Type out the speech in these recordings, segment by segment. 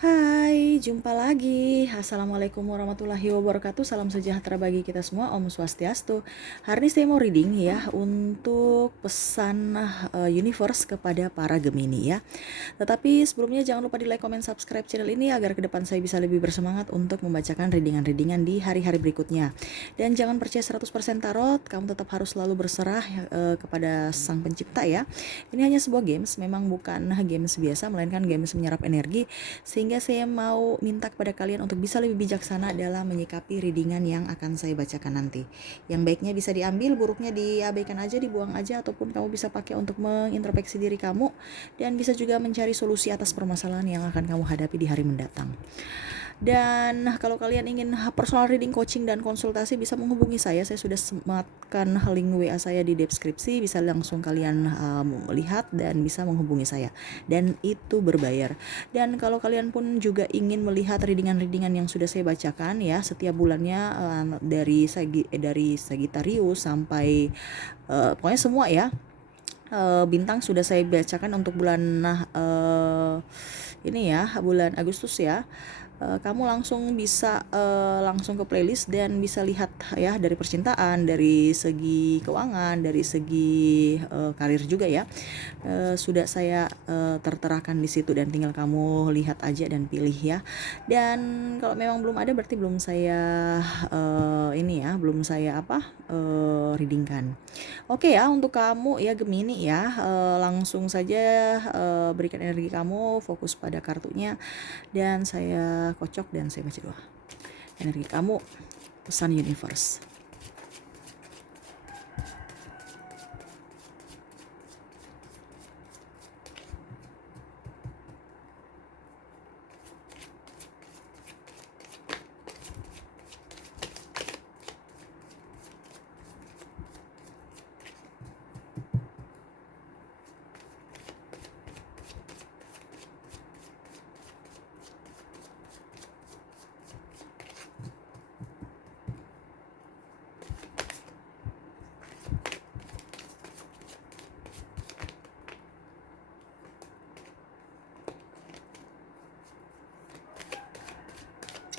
Hai, jumpa lagi. Assalamualaikum warahmatullahi wabarakatuh. Salam sejahtera bagi kita semua. Om Swastiastu. Hari ini saya mau reading ya untuk pesan universe kepada para Gemini ya. Tetapi sebelumnya jangan lupa di like, comment, subscribe channel ini agar ke depan saya bisa lebih bersemangat untuk membacakan readingan-readingan di hari-hari berikutnya. Dan jangan percaya 100% tarot, kamu tetap harus selalu berserah kepada Sang Pencipta ya. Ini hanya sebuah games, memang bukan games biasa, melainkan games menyerap energi, sehingga saya mau minta kepada kalian untuk bisa lebih bijaksana dalam menyikapi readingan yang akan saya bacakan nanti. Yang baiknya bisa diambil, buruknya diabaikan aja, dibuang aja, ataupun kamu bisa pakai untuk mengintrospeksi diri kamu dan bisa juga mencari solusi atas permasalahan yang akan kamu hadapi di hari mendatang. Dan kalau kalian ingin personal reading, coaching, dan konsultasi bisa menghubungi saya. Saya sudah sematkan link WA saya di deskripsi. Bisa langsung kalian melihat dan bisa menghubungi saya. Dan itu berbayar. Dan kalau kalian pun juga ingin melihat readingan-readingan yang sudah saya bacakan ya setiap bulannya, dari Sagittarius sampai pokoknya semua ya. Bintang sudah saya bacakan untuk bulan ini ya, bulan Agustus ya. Kamu langsung bisa langsung ke playlist dan bisa lihat ya, dari percintaan, dari segi keuangan, dari segi karir juga ya. Sudah saya terterakan di situ dan tinggal kamu lihat aja dan pilih ya. Dan kalau memang belum ada berarti belum saya belum saya readingkan. Oke ya, untuk kamu ya Gemini ya, langsung saja berikan energi kamu, fokus pada kartunya dan saya kocok dan saya baca doa. Energi kamu, pesan universe.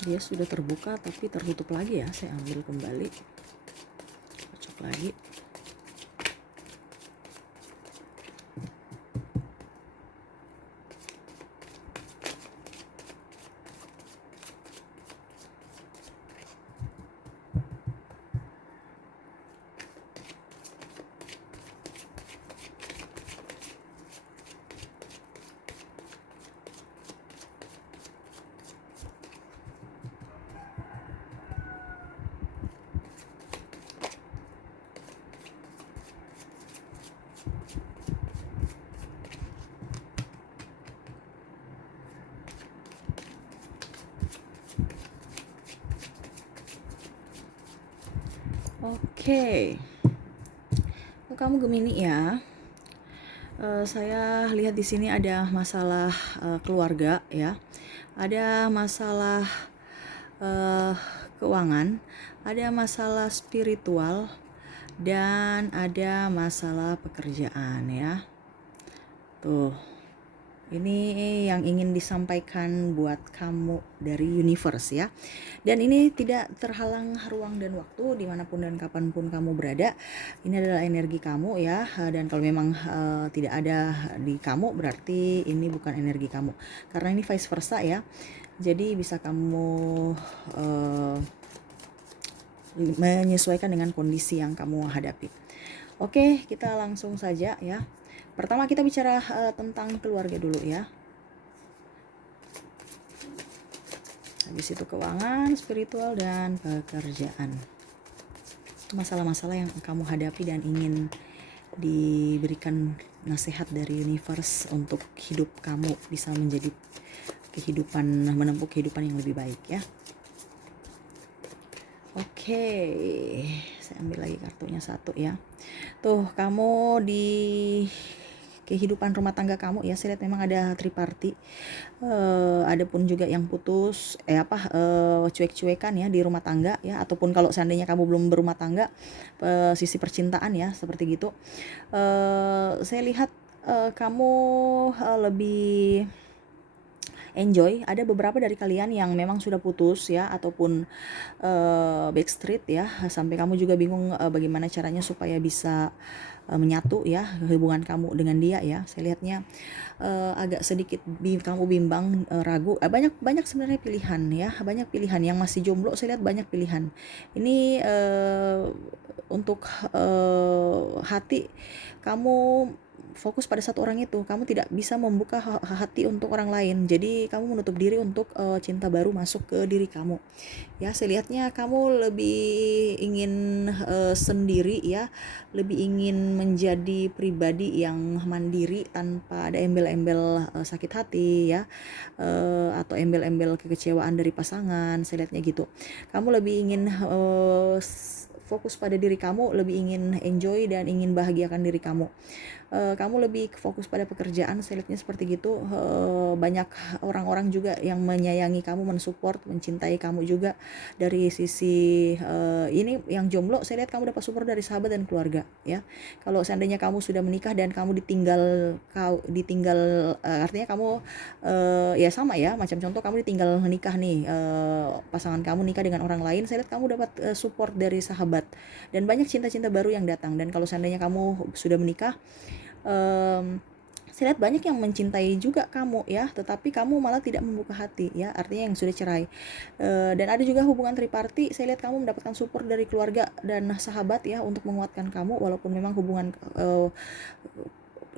Dia sudah terbuka tapi tertutup lagi ya, saya ambil kembali, kocok lagi. Oke, kamu Gemini ya. Saya lihat di sini ada masalah keluarga ya, ada masalah keuangan, ada masalah spiritual, dan ada masalah pekerjaan ya. Tuh, ini yang ingin disampaikan buat kamu dari universe ya. Dan ini tidak terhalang ruang dan waktu, dimanapun dan kapanpun kamu berada. Ini adalah energi kamu ya. Dan kalau memang tidak ada di kamu, berarti ini bukan energi kamu. Karena ini vice versa ya. Jadi bisa kamu menyesuaikan dengan kondisi yang kamu hadapi. Oke, kita langsung saja ya. Pertama kita bicara tentang keluarga dulu ya. Habis itu keuangan, spiritual, dan pekerjaan. Masalah-masalah yang kamu hadapi dan ingin diberikan nasihat dari universe untuk hidup kamu bisa menjadi menempuh kehidupan yang lebih baik ya. Oke, saya ambil lagi kartunya satu ya. Tuh, kamu di kehidupan rumah tangga kamu ya, saya lihat memang ada triparti. Ada pun juga yang putus cuek-cuekan ya di rumah tangga ya, ataupun kalau seandainya kamu belum berumah tangga, sisi percintaan ya seperti gitu. Saya lihat kamu lebih enjoy. Ada beberapa dari kalian yang memang sudah putus ya, ataupun backstreet ya, sampai kamu juga bingung bagaimana caranya supaya bisa menyatu ya hubungan kamu dengan dia ya. Saya lihatnya agak sedikit kamu bimbang, ragu. Banyak banyak sebenarnya pilihan ya, banyak pilihan. Yang masih jomblo saya lihat banyak pilihan. Ini untuk hati, kamu fokus pada satu orang itu, kamu tidak bisa membuka hati untuk orang lain, jadi kamu menutup diri untuk cinta baru masuk ke diri kamu ya. Saya lihatnya kamu lebih ingin sendiri ya, lebih ingin menjadi pribadi yang mandiri tanpa ada embel-embel sakit hati ya, atau embel-embel kekecewaan dari pasangan. Saya lihatnya gitu, kamu lebih ingin fokus pada diri kamu, lebih ingin enjoy dan ingin bahagiakan diri kamu. Kamu lebih fokus pada pekerjaan, saya lihatnya seperti gitu. Banyak orang-orang juga yang menyayangi kamu, mensupport, mencintai kamu juga. Dari sisi ini yang jomblo, saya lihat kamu dapat support dari sahabat dan keluarga ya. Kalau seandainya kamu sudah menikah dan kamu ditinggal, artinya kamu ya sama ya, macam contoh kamu ditinggal menikah nih, pasangan kamu nikah dengan orang lain, saya lihat kamu dapat support dari sahabat dan banyak cinta-cinta baru yang datang. Dan kalau seandainya kamu sudah menikah, saya lihat banyak yang mencintai juga kamu ya, tetapi kamu malah tidak membuka hati ya, artinya yang sudah cerai. Dan ada juga hubungan triparty, saya lihat kamu mendapatkan support dari keluarga dan sahabat ya untuk menguatkan kamu, walaupun memang hubungan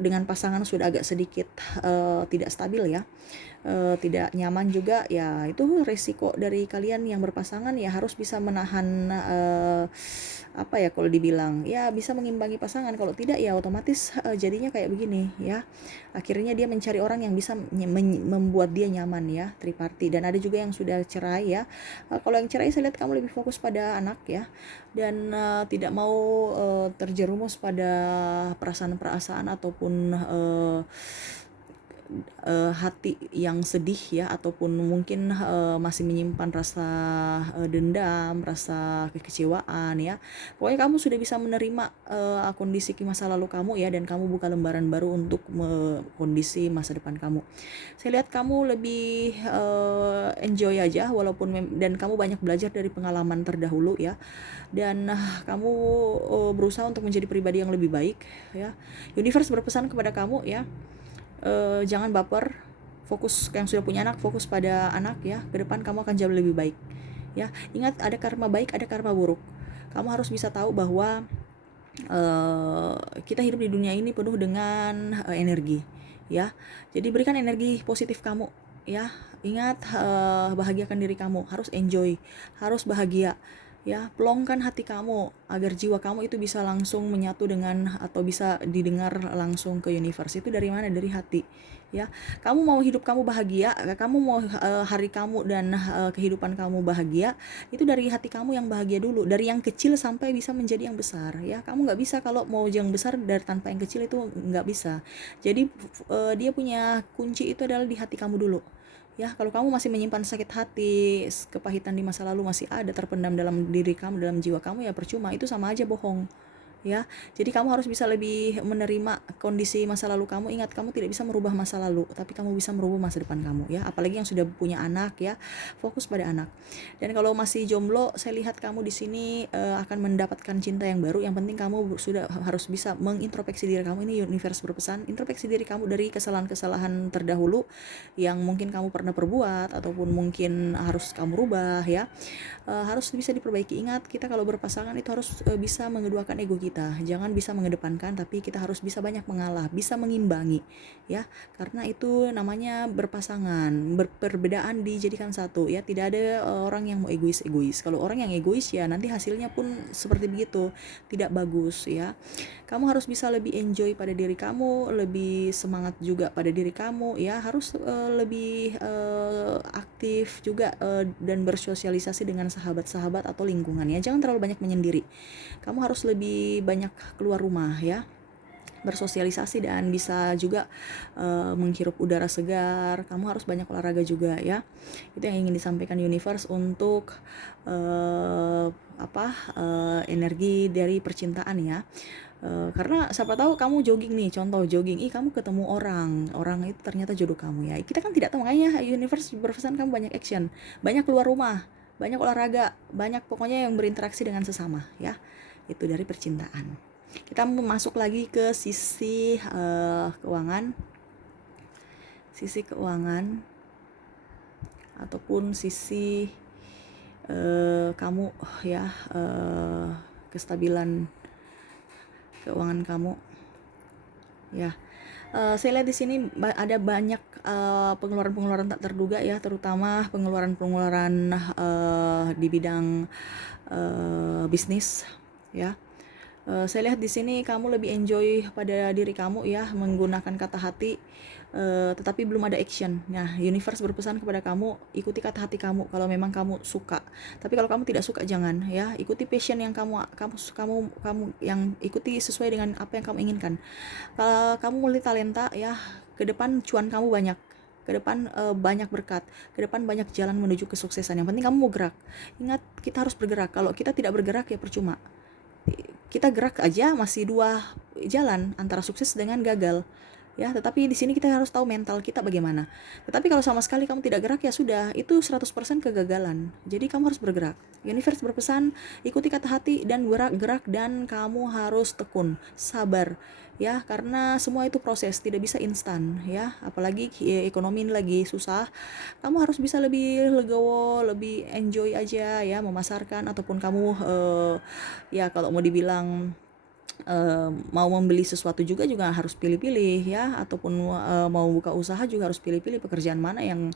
dengan pasangan sudah agak sedikit tidak stabil ya, tidak nyaman juga ya. Itu resiko dari kalian yang berpasangan ya, harus bisa menahan apa ya, kalau dibilang ya bisa mengimbangi pasangan. Kalau tidak ya otomatis jadinya kayak begini ya, akhirnya dia mencari orang yang bisa membuat dia nyaman ya, triparty. Dan ada juga yang sudah cerai ya. Kalau yang cerai saya lihat kamu lebih fokus pada anak ya, dan tidak mau terjerumus pada perasaan-perasaan ataupun hati yang sedih ya, ataupun mungkin masih menyimpan rasa dendam, rasa kekecewaan ya. Pokoknya kamu sudah bisa menerima kondisi masa lalu kamu ya, dan kamu buka lembaran baru untuk kondisi masa depan kamu. Saya lihat kamu lebih enjoy aja, walaupun dan kamu banyak belajar dari pengalaman terdahulu ya, dan kamu berusaha untuk menjadi pribadi yang lebih baik ya. Universe berpesan kepada kamu ya, jangan baper, fokus yang sudah punya anak, fokus pada anak ya. Ke depan kamu akan jauh lebih baik ya. Ingat, ada karma baik, ada karma buruk. Kamu harus bisa tahu bahwa kita hidup di dunia ini penuh dengan energi ya. Jadi berikan energi positif kamu ya. Ingat, bahagiakan diri kamu, harus enjoy, harus bahagia ya. Pelongkan hati kamu agar jiwa kamu itu bisa langsung menyatu dengan, atau bisa didengar langsung ke universe. Itu dari mana? Dari hati ya. Kamu mau hidup kamu bahagia, kamu mau hari kamu dan kehidupan kamu bahagia, itu dari hati kamu yang bahagia dulu, dari yang kecil sampai bisa menjadi yang besar ya. Kamu nggak bisa kalau mau yang besar dari tanpa yang kecil, itu nggak bisa. Jadi dia punya kunci itu adalah di hati kamu dulu ya. Kalau kamu masih menyimpan sakit hati, kepahitan di masa lalu masih ada terpendam dalam diri kamu, dalam jiwa kamu, ya percuma, itu sama aja bohong ya. Jadi kamu harus bisa lebih menerima kondisi masa lalu kamu. Ingat, kamu tidak bisa merubah masa lalu, tapi kamu bisa merubah masa depan kamu ya. Apalagi yang sudah punya anak ya, fokus pada anak. Dan kalau masih jomblo, saya lihat kamu di sini akan mendapatkan cinta yang baru. Yang penting kamu sudah harus bisa mengintrospeksi diri kamu. Ini universe berpesan, introspeksi diri kamu dari kesalahan-kesalahan terdahulu yang mungkin kamu pernah perbuat, ataupun mungkin harus kamu rubah ya. Harus bisa diperbaiki. Ingat, kita kalau berpasangan itu harus bisa mengeduakan ego kita. Jangan bisa mengedepankan, tapi kita harus bisa banyak mengalah, bisa mengimbangi ya. Karena itu namanya berpasangan, perbedaan dijadikan satu ya. Tidak ada orang yang mau egois. Kalau orang yang egois ya nanti hasilnya pun seperti begitu, tidak bagus ya. Kamu harus bisa lebih enjoy pada diri kamu, lebih semangat juga pada diri kamu ya. Harus lebih aktif juga dan bersosialisasi dengan sahabat-sahabat atau lingkungan ya. Jangan terlalu banyak menyendiri. Kamu harus lebih banyak keluar rumah ya. bersosialisasi dan bisa juga menghirup udara segar. Kamu harus banyak olahraga juga ya. Itu yang ingin disampaikan universe untuk energi dari percintaan ya. Karena siapa tahu kamu jogging nih, contoh jogging, kamu ketemu orang itu ternyata jodoh kamu ya. Kita kan tidak tahu, makanya universe berpesan kamu banyak action, banyak keluar rumah, banyak olahraga, banyak pokoknya yang berinteraksi dengan sesama ya. Itu dari percintaan. Kita masuk lagi ke sisi keuangan ataupun sisi kamu ya, kestabilan keuangan kamu ya. Saya lihat di sini ada banyak pengeluaran-pengeluaran tak terduga ya, terutama pengeluaran-pengeluaran di bidang bisnis ya. Saya lihat di sini kamu lebih enjoy pada diri kamu ya, menggunakan kata hati, tetapi belum ada action. Nah, universe berpesan kepada kamu, ikuti kata hati kamu kalau memang kamu suka. Tapi kalau kamu tidak suka jangan ya, ikuti passion yang kamu yang ikuti sesuai dengan apa yang kamu inginkan. Kalau kamu multi talenta ya, ke depan cuan kamu banyak. Ke depan banyak berkat, ke depan banyak jalan menuju kesuksesan. Yang penting kamu mau gerak. Ingat, kita harus bergerak. Kalau kita tidak bergerak ya percuma. Kita gerak aja masih dua jalan antara sukses dengan gagal ya. Tetapi di sini kita harus tahu mental kita bagaimana. Tetapi kalau sama sekali kamu tidak gerak ya sudah, itu 100% kegagalan. Jadi kamu harus bergerak. Universe berpesan ikuti kata hati dan gerak dan kamu harus tekun, sabar ya, karena semua itu proses, tidak bisa instan ya. Apalagi ekonomi ini lagi susah, kamu harus bisa lebih legowo, lebih enjoy aja ya memasarkan, ataupun kamu ya kalau mau dibilang mau membeli sesuatu juga harus pilih-pilih ya, ataupun mau buka usaha juga harus pilih-pilih pekerjaan mana yang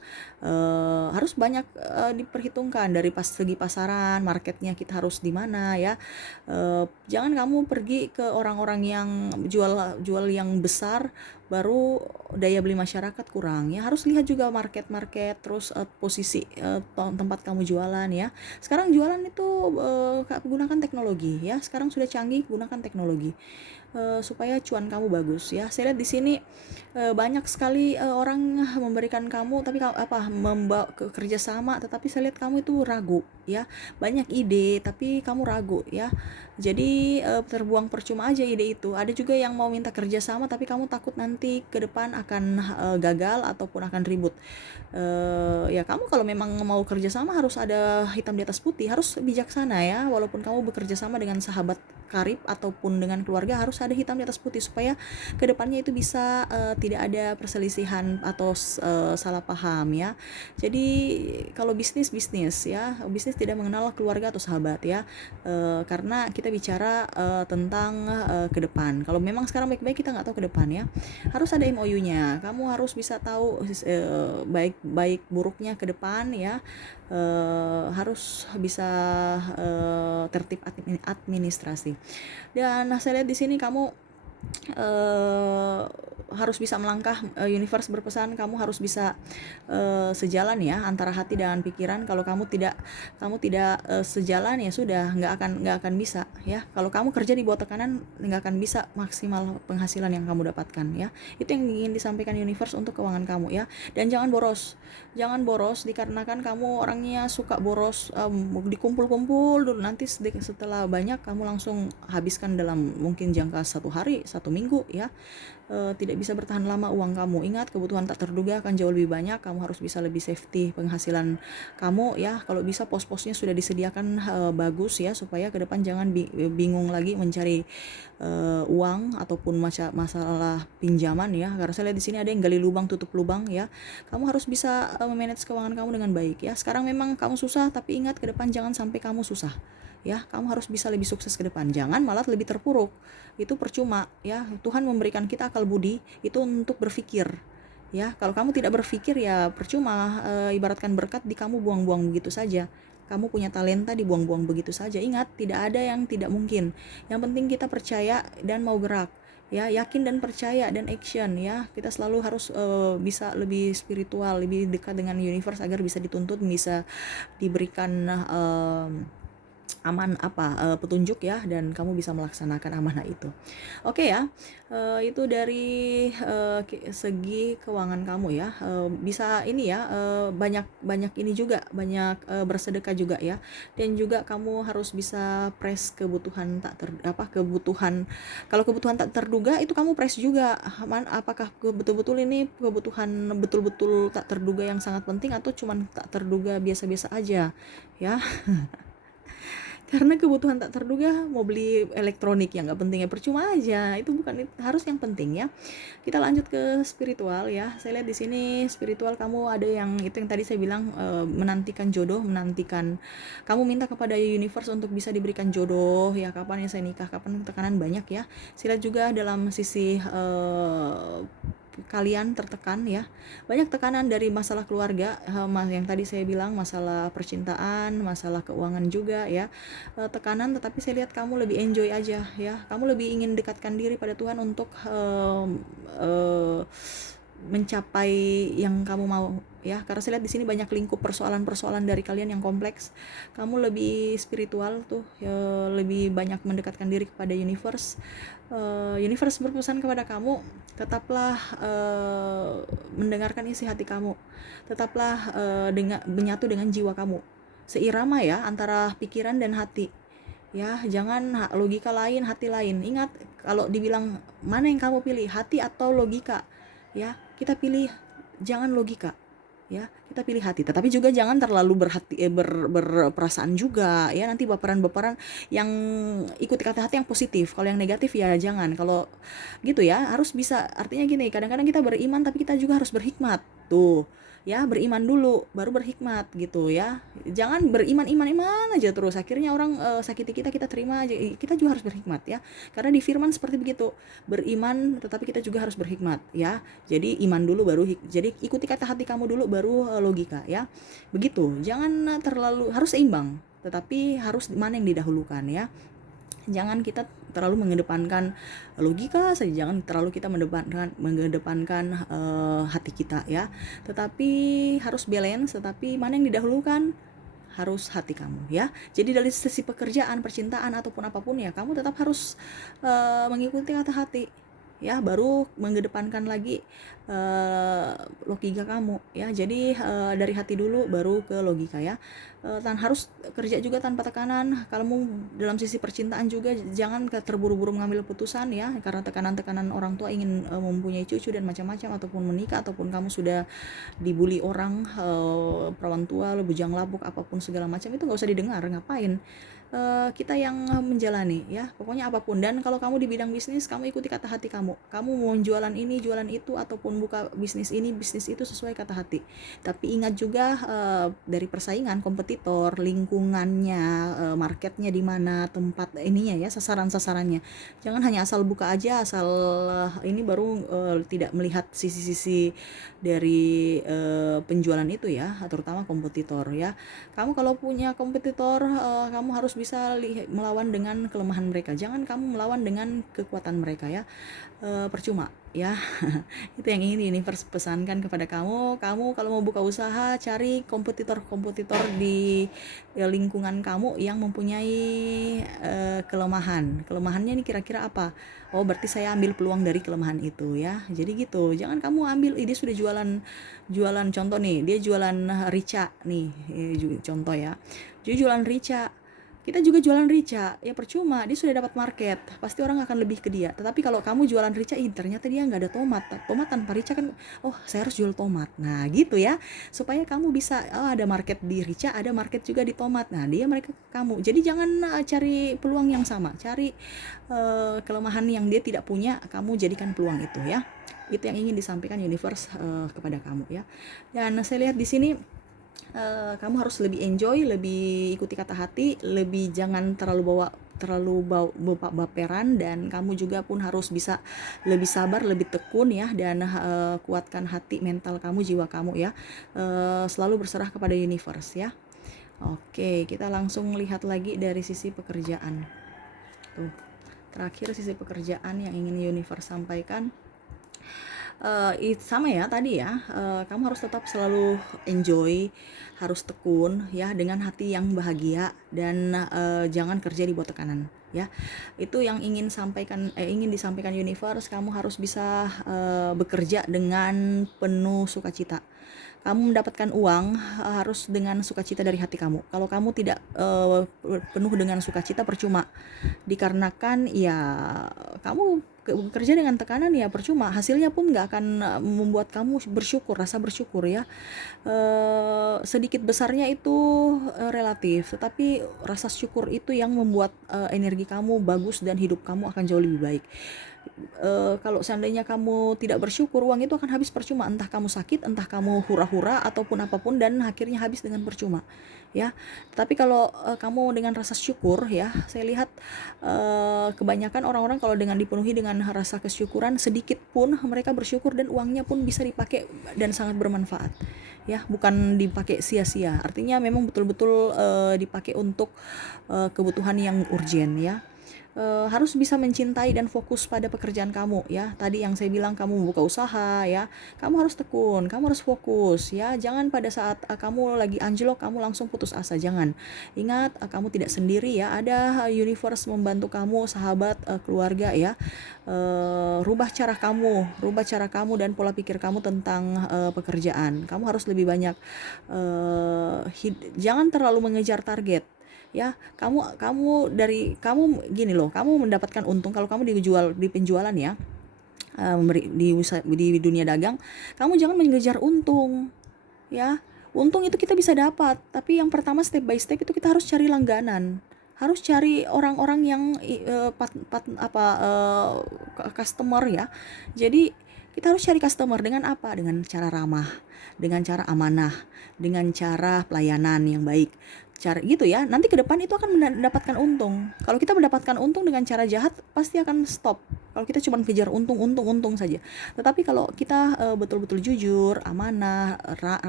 harus banyak diperhitungkan dari segi pasaran, marketnya kita harus di mana ya. Jangan kamu pergi ke orang-orang yang jual yang besar baru daya beli masyarakat kurang ya. Harus lihat juga market terus posisi tempat kamu jualan ya. Sekarang jualan itu gunakan teknologi ya. Sekarang sudah canggih, gunakan teknologi supaya cuan kamu bagus ya. Saya lihat di sini banyak sekali orang memberikan kamu tapi membawa ke kerja sama, tetapi saya lihat kamu itu ragu ya. Banyak ide tapi kamu ragu ya. Jadi terbuang percuma aja ide itu. Ada juga yang mau minta kerja sama tapi kamu takut nanti ke depan akan gagal ataupun akan ribut. Ya kamu kalau memang mau kerja sama harus ada hitam di atas putih, harus bijaksana ya. Walaupun kamu bekerja sama dengan sahabat karib ataupun dengan keluarga, harus ada hitam di atas putih supaya kedepannya itu bisa tidak ada perselisihan atau salah paham ya. Jadi kalau bisnis ya, bisnis tidak mengenal keluarga atau sahabat ya, karena kita bicara tentang ke depan. Kalau memang sekarang baik-baik, kita nggak tahu ke depan ya. Harus ada MOU-nya, kamu harus bisa tahu baik buruknya ke depan ya. Harus bisa tertib administrasi. Dan saya lihat di sini kamu harus bisa melangkah. Universe berpesan kamu harus bisa sejalan ya antara hati dan pikiran. Kalau kamu tidak sejalan ya sudah, nggak akan bisa ya. Kalau kamu kerja di bawah tekanan, nggak akan bisa maksimal penghasilan yang kamu dapatkan ya. Itu yang ingin disampaikan universe untuk keuangan kamu ya. Dan jangan boros dikarenakan kamu orangnya suka boros, dikumpul-kumpul dulu, nanti setelah banyak kamu langsung habiskan dalam mungkin jangka 1 hari 1 minggu ya. Tidak bisa bertahan lama uang kamu. Ingat, kebutuhan tak terduga akan jauh lebih banyak. Kamu harus bisa lebih safety penghasilan kamu ya. Kalau bisa pos-posnya sudah disediakan bagus ya, supaya ke depan jangan bingung lagi mencari uang ataupun masalah pinjaman ya. Karena saya lihat di sini ada yang gali lubang tutup lubang ya. Kamu harus bisa memanage keuangan kamu dengan baik ya. Sekarang memang kamu susah, tapi ingat, ke depan jangan sampai kamu susah ya. Kamu harus bisa lebih sukses ke depan, jangan malah lebih terpuruk. Itu percuma ya. Tuhan memberikan kita akal budi itu untuk berpikir ya. Kalau kamu tidak berpikir ya percuma. Ibaratkan berkat di kamu buang-buang begitu saja. Kamu punya talenta dibuang-buang begitu saja. Ingat, tidak ada yang tidak mungkin. Yang penting kita percaya dan mau gerak ya, yakin dan percaya dan action ya. Kita selalu harus bisa lebih spiritual, lebih dekat dengan universe agar bisa dituntut, bisa diberikan petunjuk ya, dan kamu bisa melaksanakan amanah itu. Oke ya, itu dari segi keuangan kamu ya. Bisa ini ya, banyak banyak ini juga, banyak bersedekah juga ya, dan juga kamu harus bisa press kebutuhan kebutuhan. Kalau kebutuhan tak terduga itu kamu press juga, apakah betul-betul ini kebutuhan betul-betul tak terduga yang sangat penting, atau cuman tak terduga biasa-biasa aja ya. Karena kebutuhan tak terduga, mau beli elektronik yang nggak penting ya percuma aja, itu bukan harus yang penting ya. Kita lanjut ke spiritual ya. Saya lihat di sini spiritual kamu ada yang itu yang tadi saya bilang, menantikan jodoh, menantikan kamu minta kepada universe untuk bisa diberikan jodoh ya. Kapan ya saya nikah, kapan, tekanan banyak ya. Saya lihat juga dalam sisi kalian tertekan ya, banyak tekanan dari masalah keluarga, yang tadi saya bilang masalah percintaan, masalah keuangan juga ya, tekanan. Tetapi saya lihat kamu lebih enjoy aja ya, kamu lebih ingin dekatkan diri pada Tuhan untuk mencapai yang kamu mau ya. Karena saya lihat di sini banyak lingkup persoalan-persoalan dari kalian yang kompleks. Kamu lebih spiritual tuh ya, lebih banyak mendekatkan diri kepada universe. Universe berpesan kepada kamu, tetaplah mendengarkan isi hati kamu, tetaplah menyatu dengan jiwa kamu, seirama ya antara pikiran dan hati ya. Jangan logika lain, hati lain. Ingat, kalau dibilang mana yang kamu pilih, hati atau logika ya, kita pilih jangan logika ya, kita pilih hati. Tetapi juga jangan terlalu berperasaan juga ya, nanti baperan-baperan. Yang ikuti kata hati yang positif, kalau yang negatif ya jangan. Kalau gitu ya, harus bisa. Artinya gini, kadang-kadang kita beriman tapi kita juga harus berhikmat tuh ya. Beriman dulu baru berhikmat gitu ya. Jangan beriman aja terus, akhirnya orang sakiti kita, kita terima aja. Kita juga harus berhikmat ya, karena di firman seperti begitu, beriman tetapi kita juga harus berhikmat ya. Jadi iman dulu baru jadi ikuti kata hati kamu dulu baru logika ya, begitu. Jangan terlalu, harus seimbang, tetapi harus mana yang didahulukan ya. Jangan kita terlalu mengedepankan logika saja, jangan terlalu kita mengedepankan hati kita ya. Tetapi harus balance, tetapi mana yang didahulukan, harus hati kamu ya. Jadi dari sisi pekerjaan, percintaan ataupun apapun ya, kamu tetap harus mengikuti kata hati ya, baru mengedepankan lagi logika kamu ya. Jadi dari hati dulu baru ke logika ya. Harus kerja juga tanpa tekanan. Kalau mau dalam sisi percintaan juga jangan terburu-buru mengambil putusan ya, karena tekanan-tekanan orang tua ingin mempunyai cucu dan macam-macam, ataupun menikah, ataupun kamu sudah dibully orang, perawan tua, bujang labuk, apapun segala macam, itu nggak usah didengar. Ngapain? Kita yang menjalani ya, pokoknya apapun. Dan kalau kamu di bidang bisnis, kamu ikuti kata hati kamu mau jualan ini, jualan itu, ataupun buka bisnis ini, bisnis itu, sesuai kata hati. Tapi ingat juga dari persaingan, kompetitor, lingkungannya, marketnya di mana, tempat ininya ya, sasarannya. Jangan hanya asal buka aja, asal ini baru tidak melihat sisi-sisi dari penjualan itu ya, terutama kompetitor ya. Kamu kalau punya kompetitor, kamu harus bisa melawan dengan kelemahan mereka. Jangan kamu melawan dengan kekuatan mereka ya. Percuma ya. Itu yang ingin universe pesankan kepada kamu. Kamu kalau mau buka usaha, cari kompetitor di lingkungan kamu yang mempunyai kelemahan. Kelemahannya ini kira-kira apa? Oh, berarti saya ambil peluang dari kelemahan itu ya. Jadi gitu. Jangan kamu ambil dia sudah jualan contoh nih, dia jualan rica nih, contoh ya. Dia jualan rica, kita juga jualan rica ya, percuma. Dia sudah dapat market, pasti orang akan lebih ke dia. Tetapi kalau kamu jualan rica, ternyata dia nggak ada tomat tanpa rica kan, oh saya harus jual tomat. Nah gitu ya, supaya kamu bisa ada market di rica, ada market juga di tomat. Nah dia mereka kamu. Jadi jangan cari peluang yang sama, cari kelemahan yang dia tidak punya, kamu jadikan peluang itu ya. Itu yang ingin disampaikan universe kepada kamu ya. Dan saya lihat di sini kamu harus lebih enjoy, lebih ikuti kata hati, lebih jangan terlalu baperan. Dan kamu juga pun harus bisa lebih sabar, lebih tekun ya, dan kuatkan hati, mental kamu, jiwa kamu ya. Selalu berserah kepada universe ya. Oke, kita langsung lihat lagi dari sisi pekerjaan. Tuh, terakhir sisi pekerjaan yang ingin universe sampaikan. Sama ya tadi ya, kamu harus tetap selalu enjoy, harus tekun ya dengan hati yang bahagia dan jangan kerja di bawah tekanan ya. Itu yang ingin disampaikan universe, kamu harus bisa bekerja dengan penuh sukacita. Kamu mendapatkan uang harus dengan sukacita dari hati kamu. Kalau kamu tidak penuh dengan sukacita, percuma. Dikarenakan ya kamu bekerja dengan tekanan, ya percuma, hasilnya pun nggak akan membuat kamu bersyukur, rasa bersyukur ya. Sedikit besarnya itu relatif, tetapi rasa syukur itu yang membuat energi kamu bagus dan hidup kamu akan jauh lebih baik. Kalau seandainya kamu tidak bersyukur, uang itu akan habis percuma, entah kamu sakit, entah kamu hura-hura ataupun apapun, dan akhirnya habis dengan percuma ya. Tapi kalau kamu dengan rasa syukur ya, saya lihat kebanyakan orang-orang kalau dengan dipenuhi dengan rasa kesyukuran, sedikit pun mereka bersyukur dan uangnya pun bisa dipakai dan sangat bermanfaat ya, bukan dipakai sia-sia. Artinya memang betul-betul dipakai untuk kebutuhan yang urgent ya. Harus bisa mencintai dan fokus pada pekerjaan kamu ya. Tadi yang saya bilang, kamu buka usaha ya, kamu harus tekun, kamu harus fokus ya. Jangan pada saat kamu lagi anjlok kamu langsung putus asa, jangan. Ingat, kamu tidak sendiri ya, ada universe membantu kamu, sahabat, keluarga ya. Rubah cara kamu dan pola pikir kamu tentang pekerjaan. Kamu harus lebih banyak jangan terlalu mengejar target ya. Kamu gini loh, kamu mendapatkan untung kalau kamu di penjualan ya, di dunia dagang. Kamu jangan mengejar untung ya. Untung itu kita bisa dapat, tapi yang pertama step by step itu kita harus cari langganan, harus cari orang-orang yang customer ya. Jadi kita harus cari customer dengan apa? Dengan cara ramah, dengan cara amanah, dengan cara pelayanan yang baik. Cara gitu ya, nanti ke depan itu akan mendapatkan untung. Kalau kita mendapatkan untung dengan cara jahat, pasti akan stop. Kalau kita cuma kejar untung saja. Tetapi kalau kita betul-betul jujur, amanah,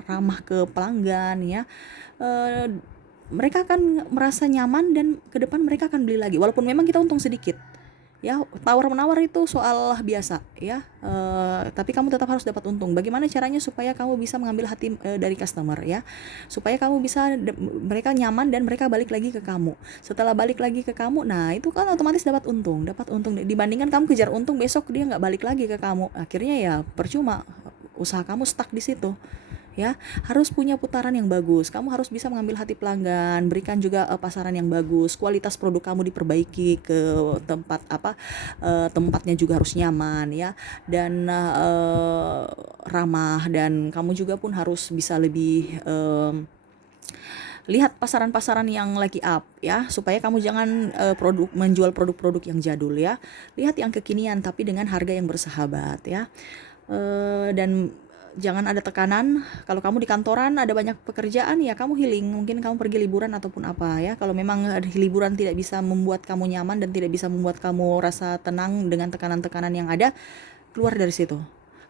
ramah ke pelanggan ya, mereka akan merasa nyaman dan ke depan mereka akan beli lagi. Walaupun memang kita untung sedikit. Ya, tawar-menawar itu soal biasa ya. Tapi kamu tetap harus dapat untung. Bagaimana caranya supaya kamu bisa mengambil hati dari customer ya, supaya kamu bisa mereka nyaman dan mereka balik lagi ke kamu. Setelah balik lagi ke kamu, nah itu kan otomatis dapat untung. Dibandingkan kamu kejar untung, besok dia nggak balik lagi ke kamu, akhirnya ya percuma, usaha kamu stuck di situ ya. Harus punya putaran yang bagus, kamu harus bisa mengambil hati pelanggan, berikan juga pasaran yang bagus, kualitas produk kamu diperbaiki ke tempatnya juga harus nyaman ya, dan ramah, dan kamu juga pun harus bisa lebih lihat pasaran-pasaran yang lagi up ya, supaya kamu jangan menjual produk-produk yang jadul ya. Lihat yang kekinian tapi dengan harga yang bersahabat ya. Dan jangan ada tekanan. Kalau kamu di kantoran ada banyak pekerjaan ya, kamu healing, mungkin kamu pergi liburan ataupun apa ya. Kalau memang liburan tidak bisa membuat kamu nyaman dan tidak bisa membuat kamu rasa tenang dengan tekanan-tekanan yang ada, keluar dari situ,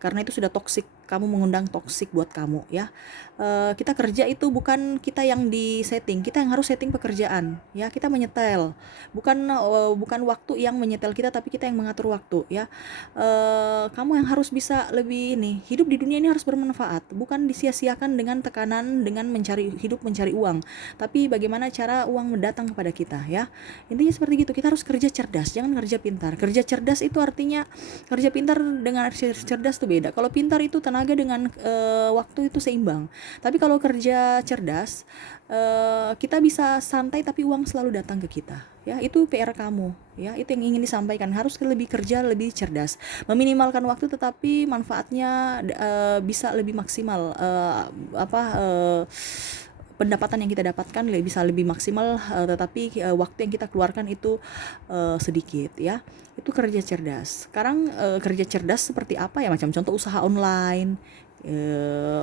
karena itu sudah toksik. Kamu mengundang toksik buat kamu ya. Kita kerja itu bukan kita yang di setting, kita yang harus setting pekerjaan ya. Kita menyetel, bukan waktu yang menyetel kita, tapi kita yang mengatur waktu ya. Kamu yang harus bisa lebih hidup di dunia ini harus bermanfaat, bukan disia-siakan dengan tekanan, dengan mencari uang, tapi bagaimana cara uang mendatang kepada kita ya. Intinya seperti gitu. Kita harus kerja cerdas, jangan kerja pintar. Kerja cerdas itu artinya, kerja pintar dengan cerdas tuh beda. Kalau pintar itu tenaga dengan waktu itu seimbang. Tapi kalau kerja cerdas, kita bisa santai tapi uang selalu datang ke kita ya. Itu PR kamu ya, itu yang ingin disampaikan. Harus lebih kerja lebih cerdas, meminimalkan waktu tetapi manfaatnya bisa lebih maksimal. Pendapatan yang kita dapatkan bisa lebih maksimal, tetapi waktu yang kita keluarkan itu sedikit ya. Itu kerja cerdas. Sekarang kerja cerdas seperti apa ya, macam contoh usaha online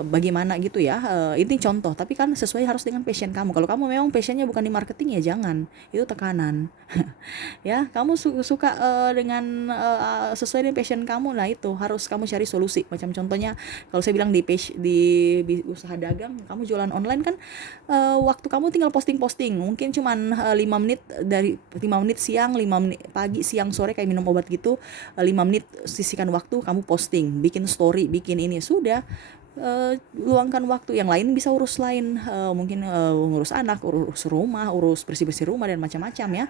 bagaimana gitu ya, ini contoh, tapi kan sesuai harus dengan passion kamu. Kalau kamu memang passionnya bukan di marketing, ya jangan, itu tekanan. Ya, kamu suka dengan sesuai dengan passion kamu, nah itu harus kamu cari solusi. Macam contohnya, kalau saya bilang di usaha dagang, kamu jualan online kan, waktu kamu tinggal posting-posting, mungkin cuman 5 menit, dari 5 menit siang, 5 menit pagi, siang, sore, kayak minum obat gitu. 5 menit sisihkan waktu, kamu posting, bikin story, bikin ini, sudah. Luangkan waktu, yang lain bisa urus lain, mungkin ngurus anak, urus rumah, urus bersih-bersih rumah dan macam-macam ya.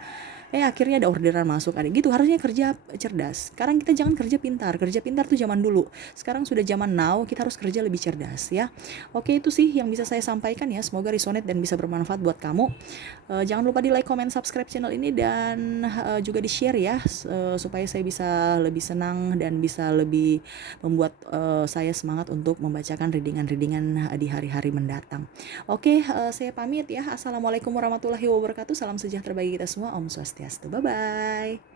Akhirnya ada orderan masuk, ada gitu. Harusnya kerja cerdas. Sekarang kita jangan kerja pintar. Kerja pintar tuh zaman dulu. Sekarang sudah zaman now, kita harus kerja lebih cerdas ya. Oke, itu sih yang bisa saya sampaikan ya. Semoga resonate dan bisa bermanfaat buat kamu. Jangan lupa di like, comment, subscribe channel ini, dan juga di share ya, supaya saya bisa lebih senang dan bisa lebih membuat saya semangat untuk membacakan readingan-readingan di hari-hari mendatang. Oke, saya pamit ya. Assalamualaikum warahmatullahi wabarakatuh. Salam sejahtera bagi kita semua. Om Swastiastu. Bye-bye.